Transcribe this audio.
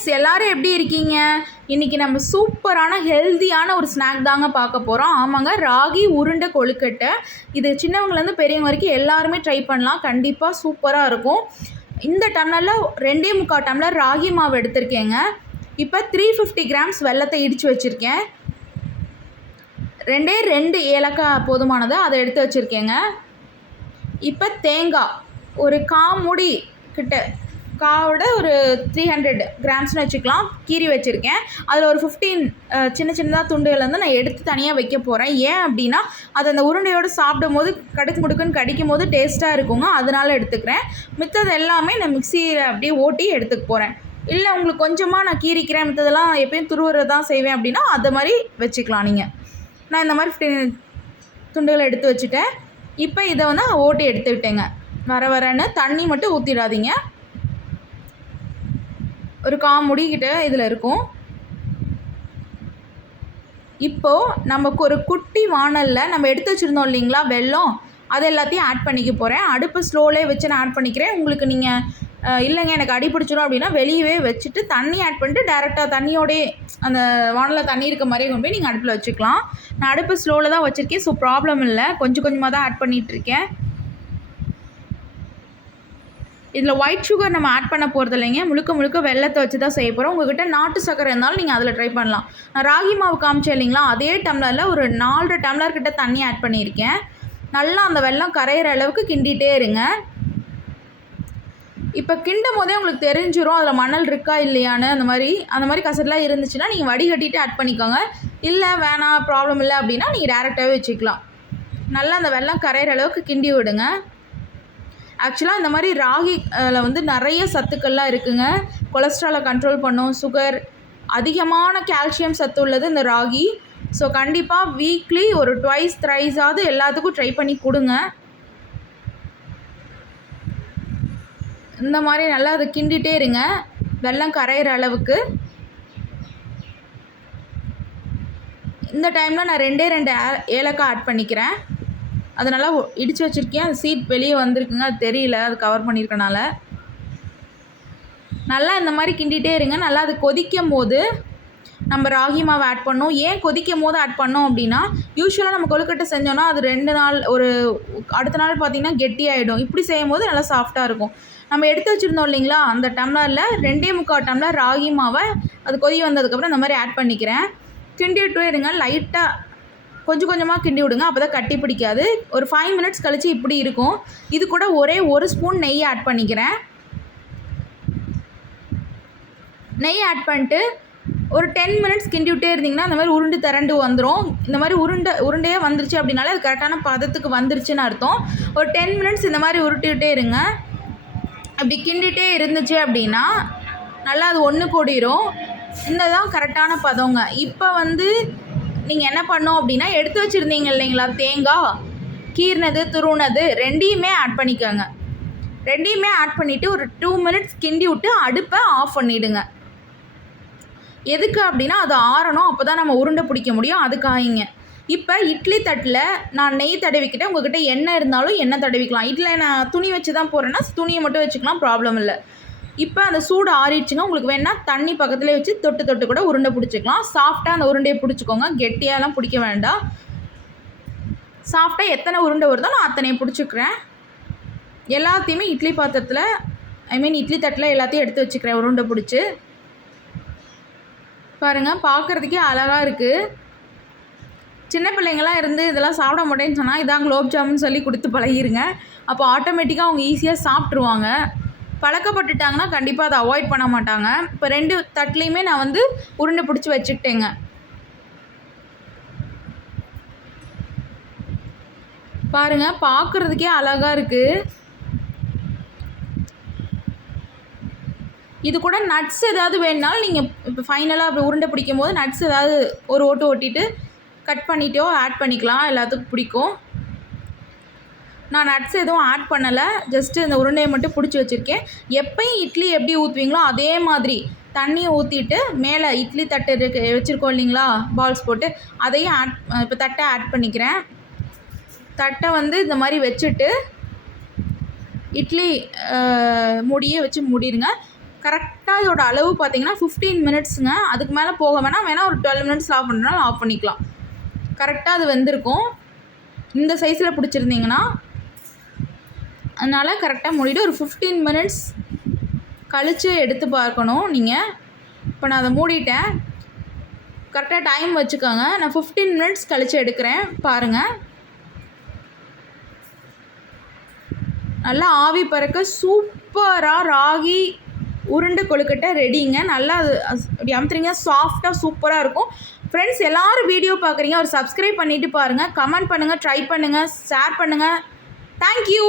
Friends, எல்லோரும் எப்படி இருக்கீங்க? இன்றைக்கி நம்ம சூப்பரான ஹெல்த்தியான ஒரு ஸ்நாக் தாங்க பார்க்க போகிறோம். ஆமாங்க, ராகி உருண்டை கொழுக்கட்டை. இது சின்னவங்கலேருந்து பெரியவங்க வரைக்கும் எல்லாருமே ட்ரை பண்ணலாம். கண்டிப்பாக சூப்பராக இருக்கும். இந்த டம்ளரில் 2.25 டம்ளர் ராகி மாவு எடுத்திருக்கேங்க. இப்போ 350 கிராம்ஸ் வெல்லத்தை இடித்து வச்சுருக்கேன். 2 ஏலக்காய் போதுமானது, அதை எடுத்து வச்சுருக்கேங்க. இப்போ தேங்காய் ஒரு காமுடி கிட்ட, காவோட ஒரு 300 கிராம்ஸ்னு வச்சுக்கலாம், கீரி வச்சுருக்கேன். அதில் ஒரு 15 சின்ன சின்னதாக துண்டுகள் வந்து நான் எடுத்து தனியாக வைக்க போகிறேன். ஏன் அப்படின்னா, அது அந்த உருண்டையோடு சாப்பிடும் போது கடுக்கு முடுக்குன்னு கடிக்கும் போது டேஸ்ட்டாக இருக்குங்க, அதனால் எடுத்துக்கிறேன். மித்தது எல்லாமே நான் மிக்சியில் அப்படியே ஓட்டி எடுத்துக்க போகிறேன். இல்லை உங்களுக்கு கொஞ்சமாக நான் கீரிக்கிறேன், மித்ததெல்லாம் எப்பயும் துருவுறது தான் செய்வேன் அப்படின்னா அது மாதிரி வச்சுக்கலாம் நீங்கள். நான் இந்த மாதிரி 15 துண்டுகளை எடுத்து வச்சுட்டேன். இப்போ இதை வந்து ஓட்டி எடுத்துக்கிட்டேங்க. வரன்னு தண்ணி மட்டும் ஊற்றிடாதீங்க. ஒரு முடிக்கிட்ட இதில் இருக்கும். இப்போது நமக்கு ஒரு குட்டி வானலில் நம்ம எடுத்து வச்சுருந்தோம் இல்லைங்களா வெல்லம், அது எல்லாத்தையும் ஆட் பண்ணிக்க போகிறேன். அடுப்பு ஸ்லோலே வச்சு நான் ஆட் பண்ணிக்கிறேன். உங்களுக்கு நீங்கள் இல்லைங்க எனக்கு அடி பிடிச்சிடும் அப்படின்னா வெளியவே வச்சுட்டு தண்ணி ஆட் பண்ணிட்டு டேரெக்டாக தண்ணியோடே அந்த வானலில் தண்ணி இருக்க மாதிரியே கொண்டு போய் நீங்கள் அடுப்பில் வச்சுக்கலாம். நான் அடுப்பு ஸ்லோவில் தான் வச்சுருக்கேன், ஸோ ப்ராப்ளம் இல்லை. கொஞ்சம் கொஞ்சமாக தான் ஆட் பண்ணிகிட்ருக்கேன். இதில் ஒயிட் சுகர் நம்ம ஆட் பண்ண போகிறது இல்லைங்க, முழுக்க வெல்லத்தை வச்சு தான் செய்ய போகிறோம். உங்கள்கிட்ட நாட்டு சக்கரை இருந்தாலும் நீங்கள் அதில் ட்ரை பண்ணலாம். நான் ராகி மாவு காமிச்சேன் இல்லைங்களா, அதே டம்ளரில் ஒரு 4 டம்ளர் கிட்ட தண்ணி ஆட் பண்ணியிருக்கேன். நல்லா அந்த வெல்லம் கரையிற அளவுக்கு கிண்டிகிட்டே இருங்க. இப்போ கிண்டும் போதே உங்களுக்கு தெரிஞ்சிடும் அதில் மணல் இருக்கா இல்லையான்னு. அந்த மாதிரி கசடெலாம் இருந்துச்சுன்னா நீங்கள் வடிகட்டிட்டு ஆட் பண்ணிக்கோங்க. இல்லை வேணாம் ப்ராப்ளம் இல்லை அப்படின்னா நீங்கள் டேரெக்டாகவே வச்சுக்கலாம். நல்லா அந்த வெல்லம் கரையிற அளவுக்கு கிண்டி விடுங்க. ஆக்சுவலாக இந்த மாதிரி ராகியில் வந்து நிறைய சத்துக்கள்லாம் இருக்குங்க. கொலஸ்ட்ராலை கண்ட்ரோல் பண்ணும், சுகர், அதிகமான கால்சியம் சத்து உள்ளது இந்த ராகி. ஸோ கண்டிப்பாக வீக்லி ஒரு 2 3 எல்லாத்துக்கும் ட்ரை பண்ணி கொடுங்க. இந்த மாதிரி நல்லா அதை கிண்டிகிட்டே இருங்க வெல்லம் கரையிற அளவுக்கு. இந்த டைமில் நான் 2 ஏலக்காய் ஆட் பண்ணிக்கிறேன். அது நல்லா இடித்து வச்சுருக்கேன். அது சீட் வெளியே வந்திருக்குங்க, அது தெரியல, அது கவர் பண்ணியிருக்கனால. நல்லா இந்த மாதிரி கிண்டிகிட்டே இருங்க. நல்லா அது கொதிக்கும் போது நம்ம ராகி மாவு ஆட் பண்ணோம். ஏன் கொதிக்கும் போது ஆட் பண்ணோம் அப்படின்னா, யூஸ்வலாக நம்ம கொழுக்கட்டை செஞ்சோன்னா அது 2 நாள் அடுத்த நாள் பார்த்திங்கன்னா கெட்டியாகிடும். இப்படி செய்யும் போது நல்லா சாஃப்டாக இருக்கும். நம்ம எடுத்து வச்சுருந்தோம் இல்லைங்களா, அந்த டம்ளரில் 2.25 டம்ளர் ராகி மாவை அது கொதி வந்ததுக்கப்புறம் இந்த மாதிரி ஆட் பண்ணிக்கிறேன். கிண்டிகிட்டே இருங்க. லைட்டாக கொஞ்சம் கொஞ்சமாக கிண்டி விடுங்க, அப்போ தான் கட்டி பிடிக்காது. ஒரு 5 மினிட்ஸ் கழித்து இப்படி இருக்கும். இது கூட ஒரே 1 ஸ்பூன் நெய் ஆட் பண்ணிக்கிறேன். நெய் ஆட் பண்ணிட்டு ஒரு 10 மினிட்ஸ் கிண்டி விட்டே இருந்திங்கன்னா அந்த மாதிரி உருண்டு திரண்டு வந்துடும். இந்த மாதிரி உருண்டையே வந்துருச்சு அப்படின்னாலே அது கரெக்டான பதத்துக்கு வந்துருச்சுன்னு அர்த்தம். ஒரு 10 மினிட்ஸ் இந்த மாதிரி உருட்டிகிட்டே இருங்க. அப்படி கிண்டிகிட்டே இருந்துச்சு அப்படின்னா நல்லா அது ஒன்று கூடிரும். இந்த தான் கரெக்டான பதங்க. இப்போ வந்து நீங்கள் என்ன பண்ணோம் அப்படின்னா, எடுத்து வச்சுருந்தீங்க இல்லைங்களா தேங்காய், கீர்னது துருவுனது 2யுமே ஆட் பண்ணிக்கோங்க. 2யுமே ஆட் பண்ணிவிட்டு ஒரு 2 மினிட்ஸ் கிண்டி விட்டு அடுப்பை ஆஃப் பண்ணிவிடுங்க. எதுக்கு அப்படின்னா அது ஆறணும், அப்போ தான் நம்ம உருண்டை பிடிக்க முடியும், அதுக்காகிங்க. இப்போ இட்லி தட்டில் நான் நெய் தடவிக்கிட்டேன். உங்கள்கிட்ட எண்ணெய் இருந்தாலும் எண்ணெய் தடவிக்கலாம். இதில் நான் துணி வச்சு தான் போடுறேன்னா துணியை மட்டும் வச்சுக்கலாம், ப்ராப்ளம் இல்லை. இப்போ அந்த சூடு ஆறிடுச்சுங்க. உங்களுக்கு வேணால் தண்ணி பக்கத்துலேயே வச்சு தொட்டு கூட உருண்டை பிடிச்சிக்கலாம். சாஃப்டாக அந்த உருண்டையை பிடிச்சிக்கோங்க, கெட்டியாலாம் பிடிக்க வேண்டாம். சாஃப்டாக எத்தனை உருண்டை வருதோ நான் அத்தனையை பிடிச்சிக்கிறேன். எல்லாத்தையுமே இட்லி பாத்திரத்தில் இட்லி தட்டில் எல்லாத்தையும் எடுத்து வச்சுக்கிறேன் உருண்டை பிடிச்சி. பாருங்கள், பார்க்குறதுக்கே அழகாக இருக்குது. சின்ன பிள்ளைங்களாம் இருந்து இதெல்லாம் சாப்பிட மாட்டேன்னு சொன்னால் இதான் குலோப் ஜாமுன்னு சொல்லி கொடுத்து பழகிருங்க. அப்போ ஆட்டோமேட்டிக்காக அவங்க ஈஸியாக சாப்பிட்ருவாங்க. பழக்கப்பட்டுட்டாங்கன்னா கண்டிப்பாக அதை அவாய்ட் பண்ண மாட்டாங்க. இப்போ 2 தட்டுலேயுமே நான் வந்து உருண்டை பிடிச்சி வச்சுக்கிட்டேங்க. பாருங்கள், பார்க்குறதுக்கே அழகாக இருக்குது. இது கூட நட்ஸ் ஏதாவது வேணுனாலும் நீங்கள் இப்போ ஃபைனலாக அப்படி உருண்டை பிடிக்கும் போது நட்ஸ் ஏதாவது ஒரு ஓட்டிட்டு கட் பண்ணிட்டோ ஆட் பண்ணிக்கலாம், எல்லாத்துக்கும் பிடிக்கும். நான் நட்ஸ் எதுவும் ஆட் பண்ணலை, ஜஸ்ட்டு இந்த உருண்டையை மட்டும் பிடிச்சி வச்சுருக்கேன். எப்பயும் இட்லி எப்படி ஊற்றுவீங்களோ அதே மாதிரி தண்ணியை ஊற்றிட்டு மேலே இட்லி தட்டு வச்சுருக்கோம் இல்லைங்களா பால்ஸ் போட்டு, அதையும் இப்போ தட்டை ஆட் பண்ணிக்கிறேன். தட்டை வந்து இந்த மாதிரி வச்சுட்டு இட்லி மூடியே வச்சு மூடிடுங்க. கரெக்டாக இதோட அளவு பார்த்தீங்கன்னா 15 மினிட்ஸுங்க. அதுக்கு மேலே போக வேணால் ஒரு 12 மினிட்ஸ் ஆஃப் பண்ணுறனால ஆஃப் பண்ணிக்கலாம். கரெக்டாக அது வெந்திருக்கும் இந்த சைஸில் பிடிச்சிருந்தீங்கன்னா. அதனால் கரெக்டாக மூடிட்டு ஒரு 15 மினிட்ஸ் கழித்து எடுத்து பார்க்கணும் நீங்கள். இப்போ நான் அதை மூடிட்டேன். கரெக்டாக டைம் வச்சுக்கோங்க. நான் 15 மினிட்ஸ் கழித்து எடுக்கிறேன் பாருங்கள். நல்லா ஆவி பறக்க சூப்பராக ராகி உருண்டை கொழுக்கட்டை ரெடிங்க. நல்லா அது அப்படி அமுத்துறீங்க, சாஃப்டாக சூப்பராக இருக்கும். ஃப்ரெண்ட்ஸ் எல்லோரும் வீடியோ பார்க்குறீங்க, ஒரு சப்ஸ்கிரைப் பண்ணிவிட்டு பாருங்கள், கமெண்ட் பண்ணுங்கள், ட்ரை பண்ணுங்கள், ஷேர் பண்ணுங்கள். தேங்க்யூ.